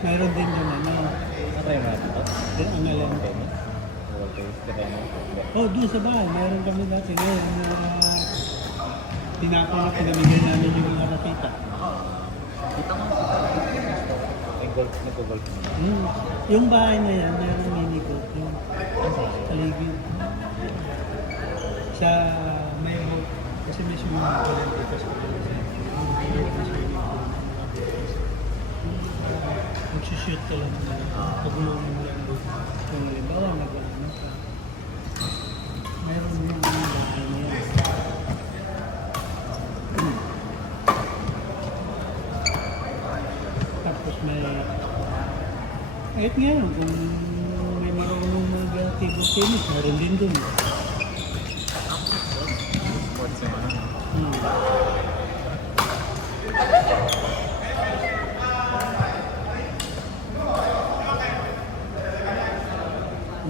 Mayroon din yung ano, Ano yung mga dito? yung ano lang. Tennis? Wall tennis? Terreno? Oh, doon sa bahay, mayroon kami dati ngayon na tinapon na pinamigay namin yung mga nakita. Kita mo sa may golf, nag-golf mo. Yung bahay na yan, mayroong mini golf yung paligid. Sa may boat, kasi may swimming pool yan dito sa magsushoot ka lang na pag-uulong mo lang doon. Kung halimbawa, nag-ano ka. Mayroon yung mga bahay na yan. Tapos may kahit ngayon kung may marunong mag-table tennis, meron din dun. Sports yung ano.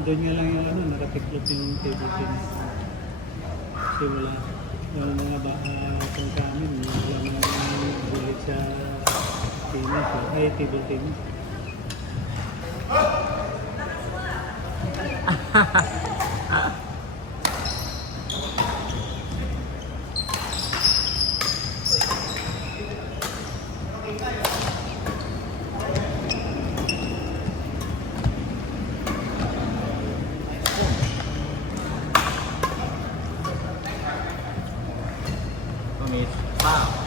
Doon nga lang yung ano, nakatiklop yung table tennis. Kasi wala, yung mga kung kamin, wala mga bulit sa tennis, ay table tennis. Pamit. Wow!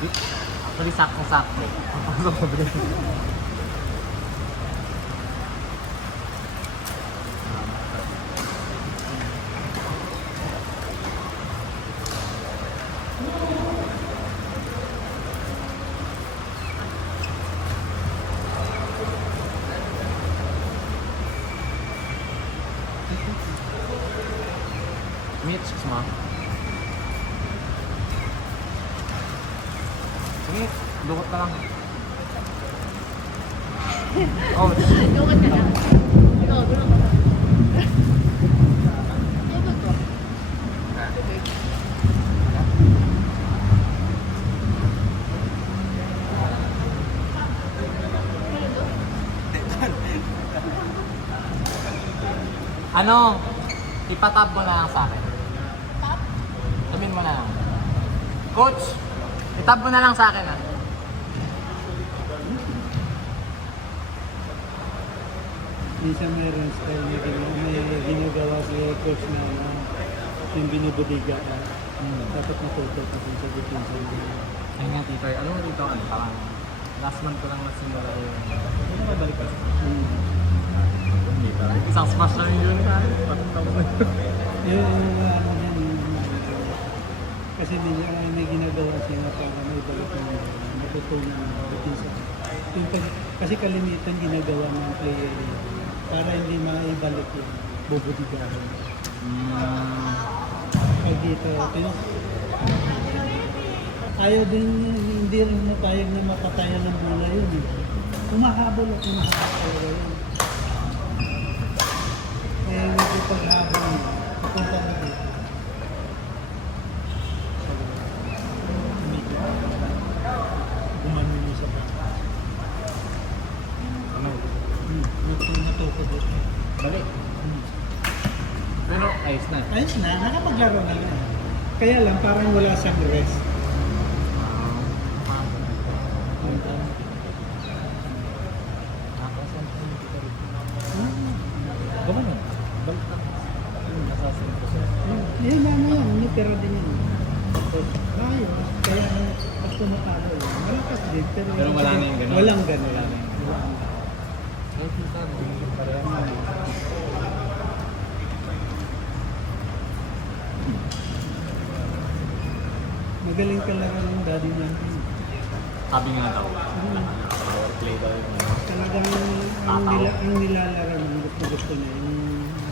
Actually, sakto-sakto. Papasok ko ba? Mitch, mo. Sige, lukot na lang. Oh, Lukot ka lang. Ikaw, gulong ka lang. Lukot ko. ano? Ipatab mo na lang sa akin. Tap? Sabihin mo na lang. Coach, itab mo na lang sa akin, ah. Minsan mayroon style na may ginagawa si coach na yung binubudiga. Dapat matuto pa din sa depensa niya. Ayun nga, Tito. Alam mo dito, ano, parang last month ko lang nasimula yung... Ano ba balik ka? Isang smash lang yun. Yung ano yan, kasi may ginagawa siya para may balik na matutunan ng depensa. Kasi kalimitan ginagawa ng player para hindi maibalik yung bubudigahan. Pag dito, ayaw din, hindi rin mapayag na mapatayan ng bola yun. Humahabol at humahabol talaga yun. Kaya medyo paghabol mo, papunta na dito. Gumano mo sa bata. Ano? Natuko dito. Balik. Pero ayos na. Ayos na, nakapaglaro na lang. Kaya lang, parang wala siyang rest. Gumano. Balik na. Nasasin ko siya. Yun na yan, may pera din yan. Ayos, kaya pag tumatalo yun, malakas din. Pero wala na yung ganun. Walang ganun. Wala na yung ganun. Ay, kita. Magaling ka lang ng daddy natin. Sabi nga daw. Power play daw yung Talagang ang nilalaro ng gusto niya, yung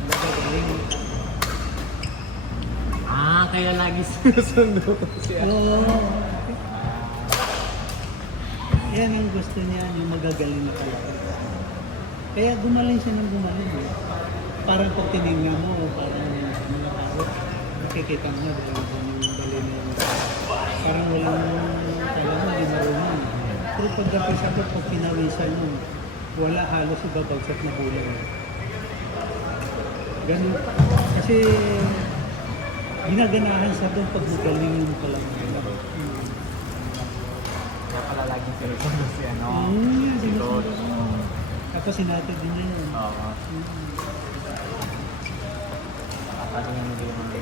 magaling. Kaya lagi sinusundo ko siya. Oo. Yan ang gusto niya, yung magagaling na talaga. Kaya gumaling siya ng gumaling. Parang pag tinignan mo, parang mga tao, nakikita mo dahil yung dali na yun. Parang walang alam mo, di marunong. Pero pagdating sa ito, pag pinawisan mo, wala halos ibabagsak na bulan. Ganun. Kasi ginaganahan sa doon pag magaling yung palang. Kaya pala laging sinusundo si ano. Si Coach. Tapos sinatid din niya yun. Oo. Nakakali nga nila yung mga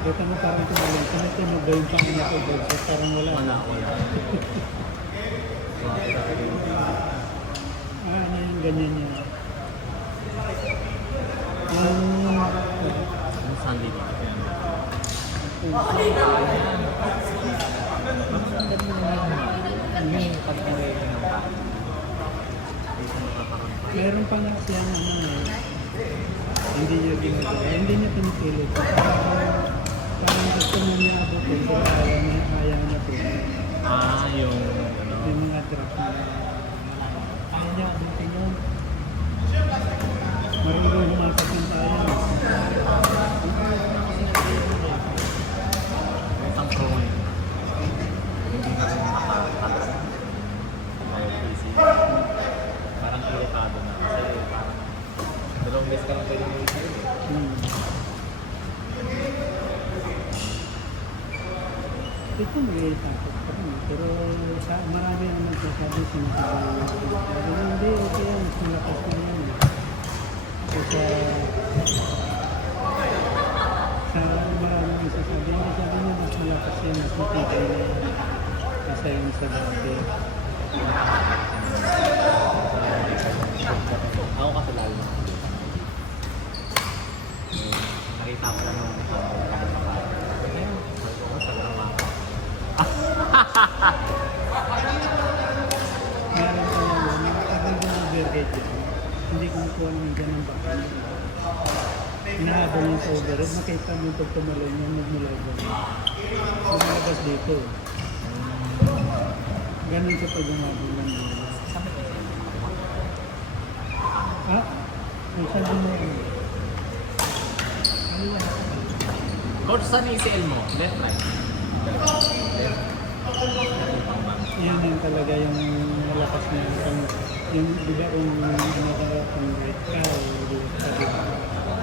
Dito mo parang tumalang. Tunog ba yung pangina ko ba? So, parang wala. wala. Ano yung ganyan niya? Ang Sunday dito. Meron pa nga siya na hindi niya ginagawa. Hindi niya tinipilit. Parang gusto mo niya abutin. Ayaw na po. Yung Yung mga trap na ayaw niya abutin yun. Marunong humalpas yung tayo. isang pro hindi na rin nakatalas na. PC. Parang irritado na kasi parang dalawang beses ka lang pwede mo ito yun eh. Ito may takot pa rin. Pero marami ang nagsasabi sinasabi. Sabi na, hindi, okay yan. Mas malakas na yan. So sa marami ang nagsasabi. Ang sabi niya, mas malakas yan. Mas matibay na yan. Kasi yung sa dati. Ako kasi lalo na. Nakita ko lang naman ito. Ayun, sa drama ko. Meron pa yan. Nakakagay ko ng overhead yan. Hindi ko nakuha ng ganun baka. Hinahabol yung sa overhead. Makita mo pag tumalon yung magmula doon. Lumalabas dito. Ganun sa pag-umabol lang dito. Ah? Kung sabi mo yun. Ano yan? Coach, saan yung ACL mo? Left, right? Left. Yan yung talaga yung malakas na yung di ba kung nakakapang right ka o left ka di ba?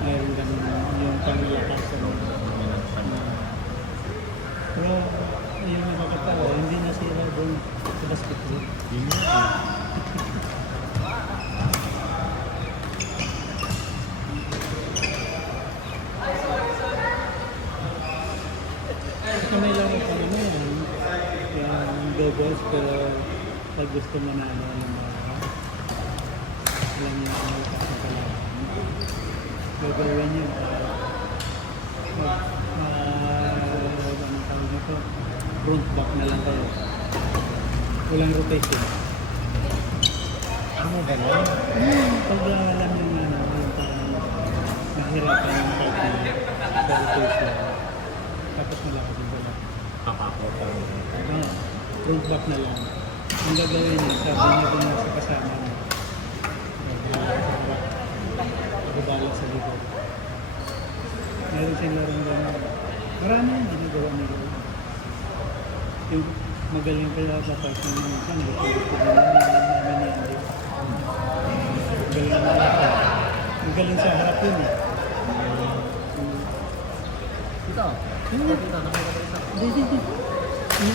Meron ganun yung pamalakas pero yung nakakatawa hindi na sila doon sa basketball. Yun yun. Ito may laro pa naman yan yung doubles pero pag gusto mo na ano yung alam niya ang malakas na kalaban gagawin niyo anong tawag nito front back na lang kayo walang rotation Ano gano'n? pag alam yung ano yung parang nahirapan yung partner sa rotation tapos malakas yung bola Papakot ka. front back na lang ang gagawin niya sabi niya kung nasa kasama niya pagbabalak sa likod meron siyang larong gano'n marami yung ginagawa nila yung magaling kaya dapat yung minsan gusto din namin magaling na malaki magaling sa harap yun Dito. Dito. Nakita ko isa. Hindi.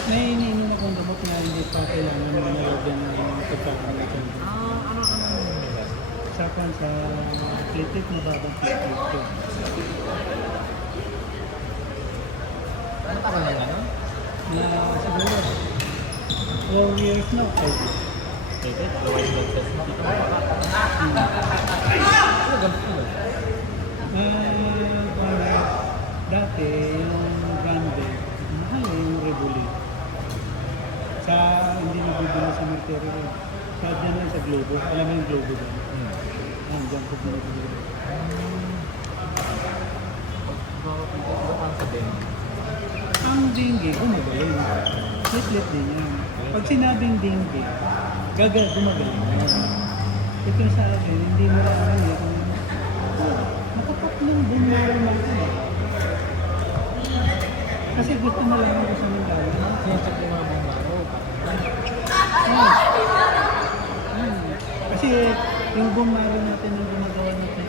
May iniinom akong gamot na hindi pa kailangan na nalagyan ng pagkakalitan. Ano? Sakan sa platelet na babang platelet ko. Ano tagal na gano'n? Na siguro 4 years na, 5 years. David, otherwise blood test mo. Dito mo Ano gamit mo? Dati yung branded, mahal yung Revoli. Sa hindi nabibili sa Mercury. Sa dyan lang sa Globo. Alam mo yung Globo dyan? Dyan po nabibili. Parang sa dengue. Ang dengue, gumagaling. Platelet din yan. Pag sinabing dengue, gumagaling. Ito yung sa akin, hindi mo lang alam eh. Makapat lang din mo lang natin. Kasi gusto mo lang ako sa mga gawin. Sinecheck yung mga bumaro. Kasi yung bumaro natin ang gumagawa natin